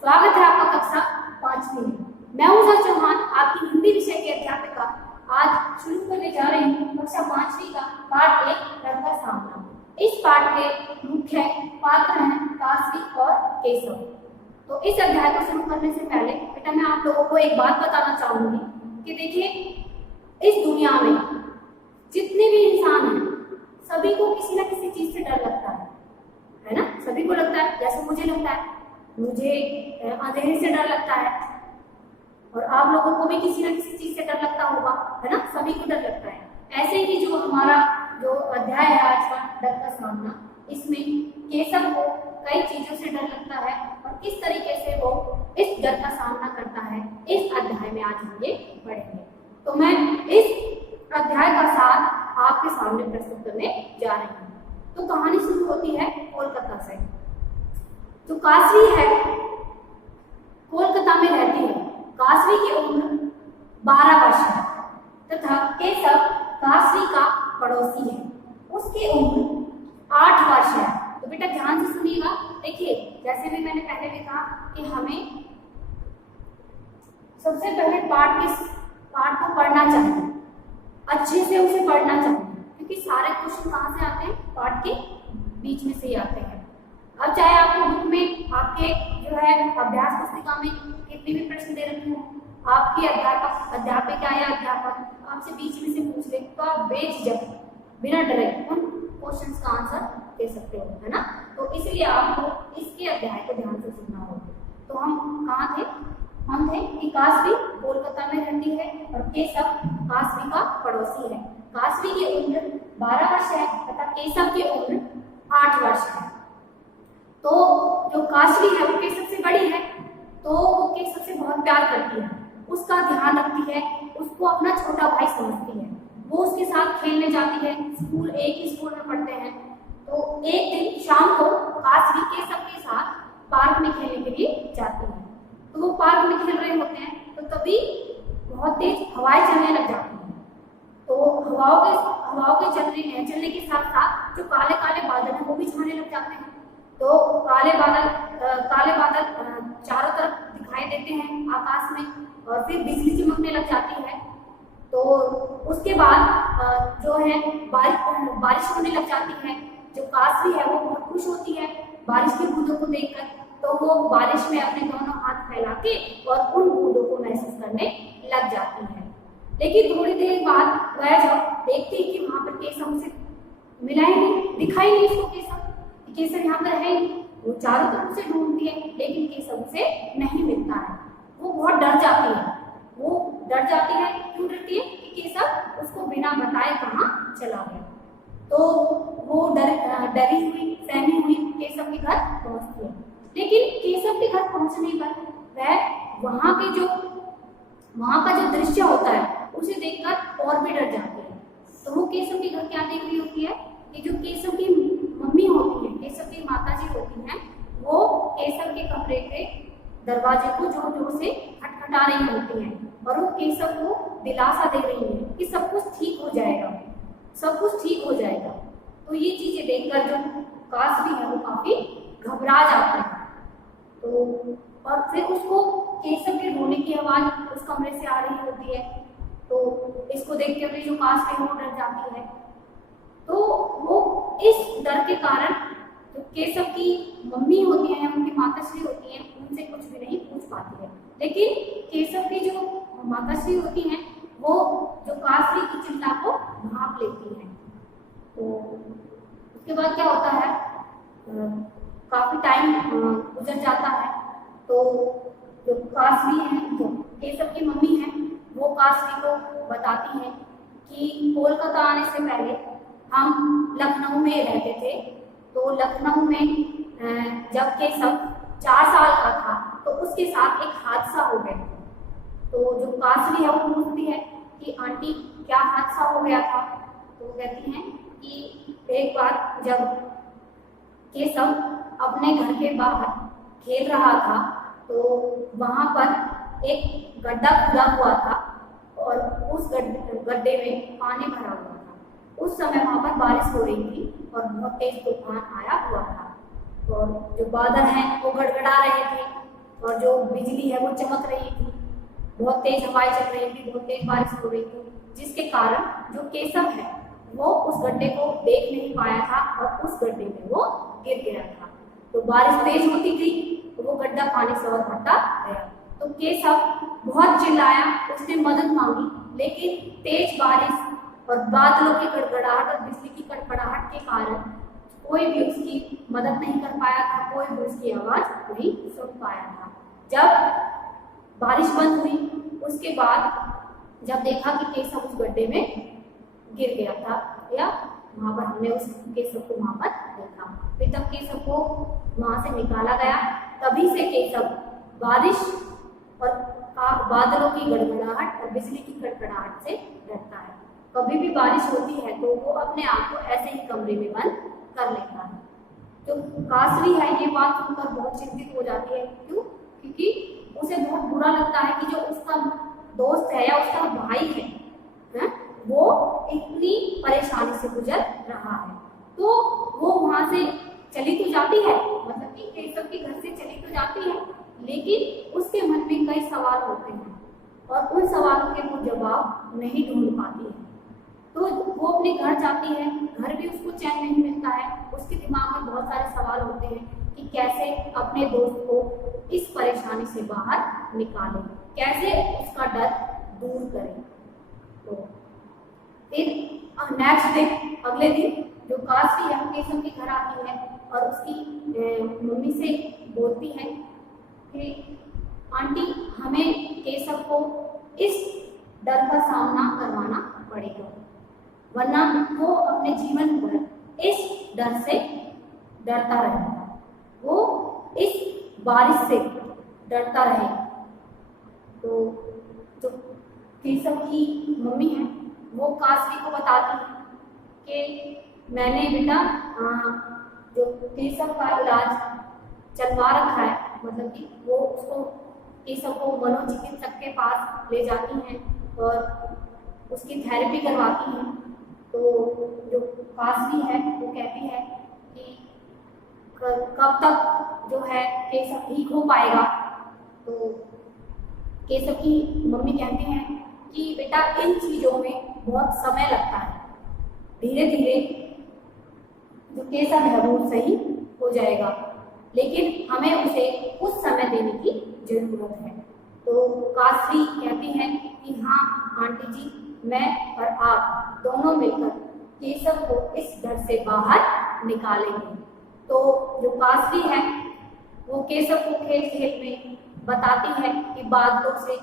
स्वागत है आपका कक्षा 5वीं में। मैं हूं सर चौहान, आपकी हिंदी विषय की अध्यापिका। आज शुरू करने जा रही हूं कक्षा 5वीं का पाठ 1 डर का सामना। इस पाठ के मुख्य पात्र हैं कासवी और केशव। तो इस अध्याय को शुरू करने से पहले बेटा मैं आप लोगों को एक बात बताना चाहूंगी कि देखिए, इस दुनिया में जितने भी इंसान हैं सभी को किसी न किसी चीज से डर लगता है ना। सभी को लगता है, जैसे मुझे लगता है, मुझे अंधेरे से डर लगता है और आप लोगों को भी किसी न किसी चीज से डर लगता होगा, है ना। सभी को डर लगता है। ऐसे ही जो हमारा जो अध्याय है आज का डर का सामना, इसमें केशव को कई चीजों से डर लगता है और किस तरीके से वो इस डर का सामना करता है, इस अध्याय में आज हम ये पढ़ेंगे। तो मैं इस अध्याय का सार आपके सामने प्रस्तुत करने जा रही हूँ। तो कहानी शुरू होती है कोलकाता से। जो कासवी है कोलकाता में रहती है। कासवी की उम्र 12 वर्ष है तथा केशव कासवी का पड़ोसी है, उसकी उम्र 8 वर्ष है। तो बेटा ध्यान से सुनिएगा। देखिए, जैसे भी मैंने पहले भी कहा कि हमें सबसे पहले पाठ को पढ़ना चाहिए, अच्छे से उसे पढ़ना चाहिए, क्योंकि सारे क्वेश्चन कहाँ से आते हैं? पाठ के बीच में से ही आते हैं। अब चाहे आपको बुक में आपके जो है अभ्यास पुस्तिका में कितने भी प्रश्न दे रखी हो, आपके अध्यापिका या अध्यापक आपसे बीच में से पूछ ले, तो आप बेझिझक बिना डरे उन क्वेश्चंस का आंसर दे सकते हो, है ना। तो इसलिए आपको इसके अध्याय को ध्यान से सुनना होगा। तो हम कहाँ थे? हम थे कि कासवी कोलकाता में रहती है और केशव कासवी का पड़ोसी है। कासवी की उम्र 12 वर्ष है तथा केशव की उम्र 8 वर्ष है। तो जो कासवी है वो केशव से बड़ी है, तो वो केशव से बहुत प्यार करती है, उसका ध्यान रखती है, उसको अपना छोटा भाई समझती है। वो उसके साथ खेलने जाती है, स्कूल एक ही स्कूल में पढ़ते हैं। तो एक दिन शाम को कासवी केशव के साथ पार्क में खेलने के लिए जाती है। तो वो पार्क में खेल रहे होते हैं, तो तभी बहुत तेज हवाएं चलने लग जाती हैं। तो हवाओं के चलने के साथ साथ जो काले काले बादल हैं वो भी छाने लग जाते हैं। तो काले बादल चारों तरफ दिखाई देते हैं आकाश में और फिर बिजली चमकने लग जाती है। तो उसके बाद जो है बारिश होने लग जाती है। जो कासवी है वो बहुत खुश होती है बारिश की बूंदों को देखकर। तो वो बारिश में अपने दोनों हाथ फैला के और उन बूंदों को महसूस करने लग जाती है। लेकिन थोड़ी देर बाद वह जब देखती है कि वहां पर केशव से मिला ही नहीं, दिखाई नहीं उसको केशव यहाँ पर है नहीं। वो चारों तरफ से ढूंढती है लेकिन केशव से नहीं मिलता है। वो बहुत डर जाती है। क्यों डरती है? कि केशव उसको बिना बताए कहाँ चला गया। तो वो डरी हुई सहमी हुई केशव के घर पहुंचती है। लेकिन केशव के घर पहुंचने पर वह वहां का जो दृश्य होता है उसे देखकर और भी डर जाती है। तो वो केशव के घर क्या देख रही होती है कि जो केशव की मम्मी होती है, केशव की माताजी होती हैं, वो केशव के कमरे के दरवाजे को जोर जोर से खटखटा रही होती हैं और वो केशव को दिलासा दे रही है कि सब कुछ ठीक हो जाएगा। तो ये चीजें देखकर जो कासवी है वो काफी घबरा जाता है। तो और फिर उसको केशव के रोने की आवाज उस कमरे से आ रही होती है। तो इसको देखते हुए जो कासवी वो डर जाती है। तो वो इस डर के कारण जो केशव की मम्मी होती है, उनकी माताश्री होती हैं, उनसे कुछ भी नहीं पूछ पाती है। लेकिन केशव की जो माताश्री होती हैं वो जो कासवी की चिंता को भांप लेती हैं। तो उसके बाद क्या होता है, काफी टाइम गुजर जाता है। तो जो कासवी है, जो केशव की मम्मी है, वो कासवी को बताती है कि कोलकाता आने से पहले हम लखनऊ में रहते थे। तो लखनऊ में जब केशव 4 साल का था तो उसके साथ एक हादसा हो गया। तो जो कासवी है वो पूछती है कि आंटी क्या हादसा हो गया था? तो वो कहती हैं कि एक बार जब केशव अपने घर के बाहर खेल रहा था तो वहां पर एक गड्ढा खुदा हुआ था और उस गड्ढे में पानी भरा हुआ था। उस समय वहां पर बारिश हो रही थी और बहुत तेज तूफान आया हुआ था और जो बादल हैं वो गड़गड़ा रहे थे। और जो बिजली है वो चमक रही थी, बहुत तेज हवाएं चल रही थी, बहुत तेज बारिश हो रही थी, जिसके कारण जो केशव है वो उस गड्ढे को देख नहीं पाया था और उस गड्ढे में वो गिर गया था। तो बारिश तेज होती थी तो वो गड्ढा पानी से और भरता गया। तो केशव बहुत चिल्लाया, उसने मदद मांगी, लेकिन तेज बारिश और बादलों की गड़गड़ाहट और बिजली की कड़कड़ाहट के कारण कोई भी उसकी मदद नहीं कर पाया था, कोई भी उसकी आवाज नहीं सुन पाया था। जब बारिश बंद हुई उसके बाद जब देखा कि केशव उस गड्ढे में गिर गया था, या वहां पर हमने उस केशव को वहां पर देखा, फिर तब केशव को वहां से निकाला गया। तभी से केशव बारिश और बादलों की गड़गड़ाहट और बिजली की कड़कड़ाहट से डरता है। कभी भी बारिश होती है तो वो अपने आप को ऐसे ही कमरे में बंद कर लेता है। जो कासवी है ये बात सुनकर बहुत चिंतित हो जाती है। क्यों? क्योंकि उसे बहुत बुरा लगता है कि जो उसका दोस्त है या उसका भाई है वो इतनी परेशानी से गुजर रहा है। तो वो वहां से चली तो जाती है, मतलब कि केशव के घर से चली तो जाती है, लेकिन उसके मन में कई सवाल होते हैं और उन सवालों के वो जवाब नहीं ढूंढ पाती है। तो वो अपने घर जाती है, घर भी उसको चैन नहीं मिलता है, उसके दिमाग में बहुत सारे सवाल होते हैं कि कैसे अपने दोस्त को इस परेशानी से बाहर निकाले, कैसे उसका डर दूर करें। तो फिर नेक्स्ट डे, अगले दिन जो कासवी है केशव के घर आती है और उसकी मम्मी से बोलती है कि आंटी हमें केशव को इस डर का सामना करवाना पड़ेगा, वरना वो अपने जीवन भर इस डर से डरता रहेगा, वो इस बारिश से डरता रहेगा। तो जो केशव की मम्मी है वो कासवी को बताती है कि मैंने बेटा जो केशव का इलाज चलवा रखा है, मतलब कि वो उसको केशव को मनोचिकित्सक के पास ले जाती हैं और उसकी थेरेपी करवाती हैं। तो जो कासवी है वो कहती है कि कब तक जो है केशव ठीक हो पाएगा। तो केशव की मम्मी कहती हैं कि बेटा इन चीज़ों में बहुत समय लगता है, धीरे धीरे जो केशव है वो सही हो जाएगा, लेकिन हमें उसे कुछ समय देने की जरूरत है। तो कासवी कहती है कि हाँ आंटी जी, मैं और आप दोनों मिलकर केशव को इस डर से बाहर निकालेंगे। तो जो कासवी है वो केशव को खेल खेल में बताती है कि बादलों से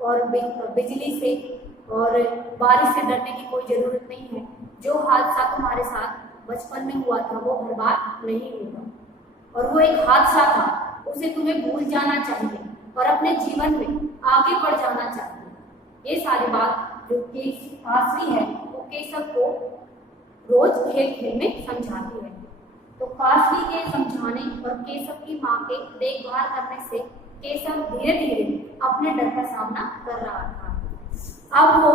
और बिजली से और बारिश से डरने की कोई जरूरत नहीं है, जो हादसा तुम्हारे साथ बचपन में हुआ था वो हर बार नहीं होगा, और वो एक हादसा था, उसे तुम्हें भूल जाना चाहिए और अपने जीवन में आगे बढ़ जाना चाहिए। ये सारी बात जो कासवी है वो केशव को रोज खेल खेल में समझाती है। तो कासवी के समझाने और केशव की माँ के देखभाल करने से केशव धीरे धीरे अपने डर का सामना कर रहा था। अब वो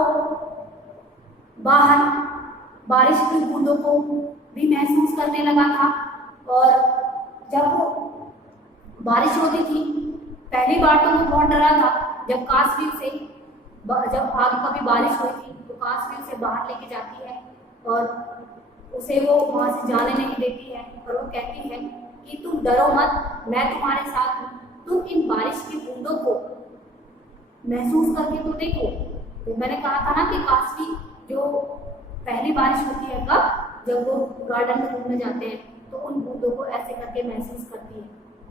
बाहर बारिश की बूंदों को भी महसूस करने लगा था, और जब वो बारिश होती थी पहली बार तो वो बहुत डरा था। जब कासवी से जब आगे कभी बारिश हुई थी तो कासवी उसे बाहर लेके जाती है और उसे वो वहां से जाने नहीं देती है, और वो कहती है कि तुम डरो मत, मैं तुम्हारे साथ हूँ, तुम इन बारिश की बूंदों को महसूस करके तो देखो। तो मैंने कहा था ना कि कासवी जो पहली बारिश होती है कब, जब वो गार्डन में घूमने जाते हैं तो उन बूंदों को ऐसे करके महसूस करती है।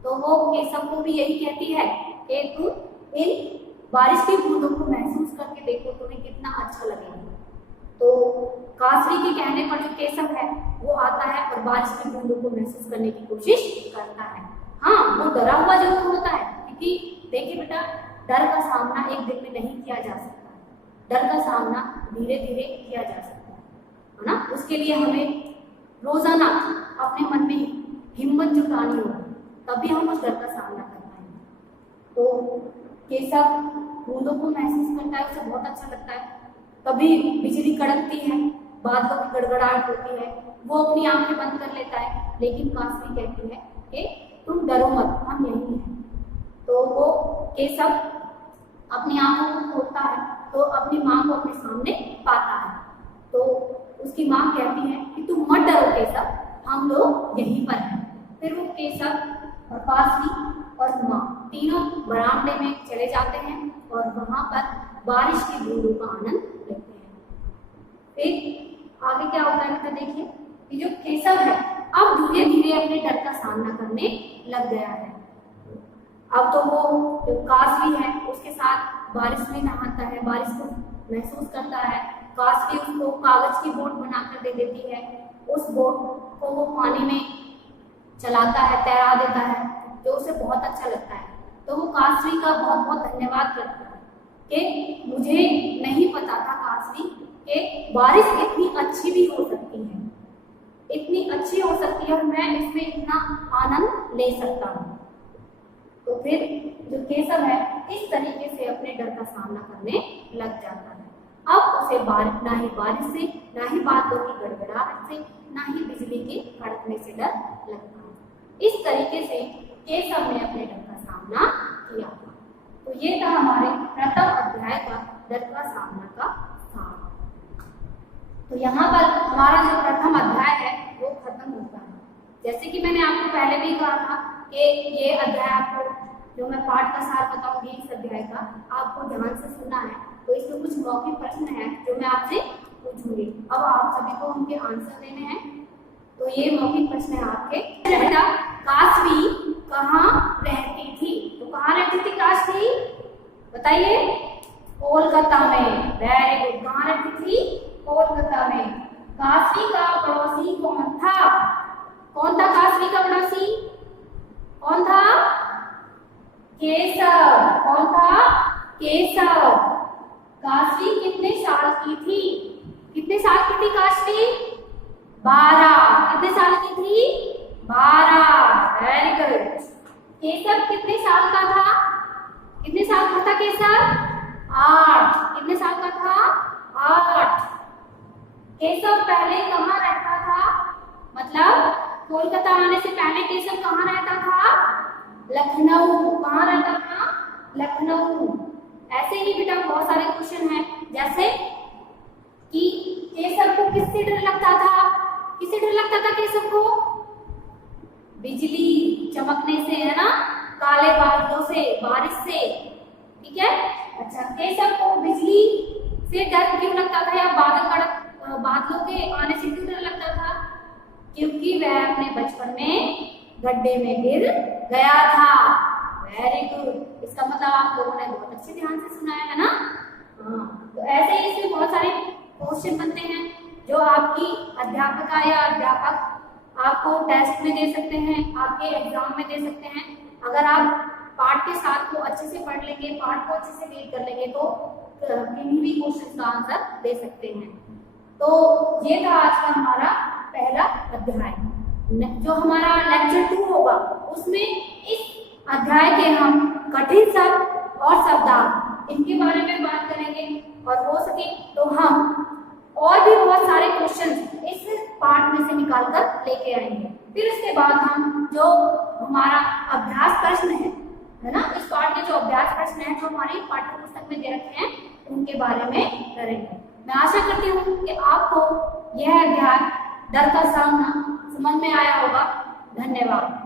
तो वो केशव को भी यही कहती है कि तुम इन बारिश की बूंदों को महसूस करके देखो, तुम्हें कितना अच्छा लगेगा। तो कासवी के कहने पर जो केशव है वो आता है और बारिश की बूंदों को महसूस करने की कोशिश करता है। हाँ, वो डरा हुआ जरूर होता है, क्योंकि देखिए बेटा, डर का सामना एक दिन में नहीं किया जा सकता, डर का सामना धीरे धीरे किया जा सकता है ना। उसके लिए हमें रोजाना अपने मन में हिम्मत जुटानी होगी, तभी हम उस डर का सामना कर पाएंगे। तो केशव बूंदों को महसूस करता है, उसे बहुत अच्छा लगता है। कभी बिजली कड़कती है, बादलों की गड़गड़ाहट होती है, वो अपनी आंखें बंद कर लेता है, लेकिन कासवी कहती है कि तुम डरो मत, हम यहीं हैं। तो तो वो केशव अपनी आंखों को खोलता है तो अपनी माँ को अपने सामने पाता है। तो उसकी माँ कहती है कि तुम मत डरो केशव, हम लोग यहीं पर हैं। फिर वो केशव और कासवी और माँ तीनों बरामदे में चले जाते हैं और वहां पर बारिश की बूंदों का आनंद लेते हैं। फिर आगे क्या होता है देखिए कि जो केशव है अब धीरे धीरे अपने डर का सामना करने लग गया है। अब तो वो जो कासवी है उसके साथ बारिश में नहाता है, बारिश को महसूस करता है। कासवी उसको कागज की बोट बनाकर दे देती है, उस बोट को वो पानी में चलाता है, तैरा देता है, जो उसे बहुत अच्छा लगता है। तो वो कासवी का बहुत बहुत धन्यवाद करता है कि मुझे नहीं पता था कासवी कि बारिश इतनी अच्छी भी हो सकती है, इतनी अच्छी हो सकती है और मैं इसमें इतना आनंद ले सकता हूँ। तो फिर जो केशव है इस तरीके से अपने डर का सामना करने लग जाता है। अब उसे ना ही बारिश से, ना ही बादलों की गड़गड़ाहट से, ना ही बिजली के कड़कने से डर लगता है। इस तरीके से केशव ने अपने डर का सामना किया। तो ये था हमारे प्रथम अध्याय का डर का सामना का सार। तो यहाँ पर हमारा जो प्रथम अध्याय है वो खत्म होता है। जैसे कि मैंने आपको पहले भी कहा था कि ये अध्याय आपको जो मैं पाठ का सार बताऊंगी इस अध्याय का आपको ध्यान से सुनना है। तो इसमें कुछ मौखिक प्रश्न हैं जो मैं आपसे पूछूंगी। अब आप सभी को उनके आंसर देने हैं। तो ये मौखिक प्रश्न है आपके। पहला, कासवी कहाँ रहती थी? तो कहाँ रहती थी कासवी? बताइए। कोलकाता में। Very good. कहाँ रहती थी? कोलकाता में। कासवी का पड़ोसी कौन था? कौन था कासवी का पड़ोसी? कौन था? केशव। कौन था? केशव। कासवी कितने साल की थी? कितने साल की थी कासवी? 12। कितने साल की थी? 12। Very good. केशव कितने साल का था? कितने साल का था केशव? 8। कितने साल का था? 8। केशव पहले कहाँ रहता था? मतलब कोलकाता आने से पहले केशव कहाँ रहता था? लखनऊ। कहाँ रहता था? लखनऊ। ऐसे ही बेटा बहुत सारे क्वेश्चन हैं, जैसे कि केशव को किससे डर लगता था? किससे डर लगता था केशव को? बिजली चमकने से, है ना, काले बादलों से, बारिश से। ठीक है। अच्छा, केशव को बिजली से डर क्यों लगता था या बादलों के आने से क्यों डर लगता था? क्योंकि वह अपने बचपन में गड्ढे में गिर गया था। Very good. इसका मतलब आप लोगों ने बहुत अच्छे ध्यान से सुना है ना? हाँ। तो ऐसे ही इसमें बहुत सारे क्वेश्चन बनते हैं जो आपकी अध्यापिका या अध्यापक आपको टेस्ट में दे सकते हैं, आपके एग्जाम में दे सकते हैं। अगर आप पाठ के साथ को अच्छे से पढ़ लेंगे, पाठ को अच्छे से रीड कर लेंगे तो किन्हीं भी क्वेश्चन का आंसर दे सकते हैं। तो ये था आज का हमारा पहला अध्याय। जो हमारा लेक्चर 2 होगा उसमें इस अध्याय के हम कठिन शब्द और शब्दार्थ इनके बारे में बात करेंगे और हो सके तो हम और भी बहुत सारे क्वेश्चन इस पाठ में से निकाल कर लेके आएंगे। फिर उसके बाद हम जो हमारा अभ्यास प्रश्न है ना, इस पाठ के जो अभ्यास प्रश्न है जो हमारी पाठ्य पुस्तक में दे रखे हैं उनके बारे में करेंगे। मैं आशा करती हूँ कि आपको यह अध्याय डर का सामना समझ में आया होगा। धन्यवाद।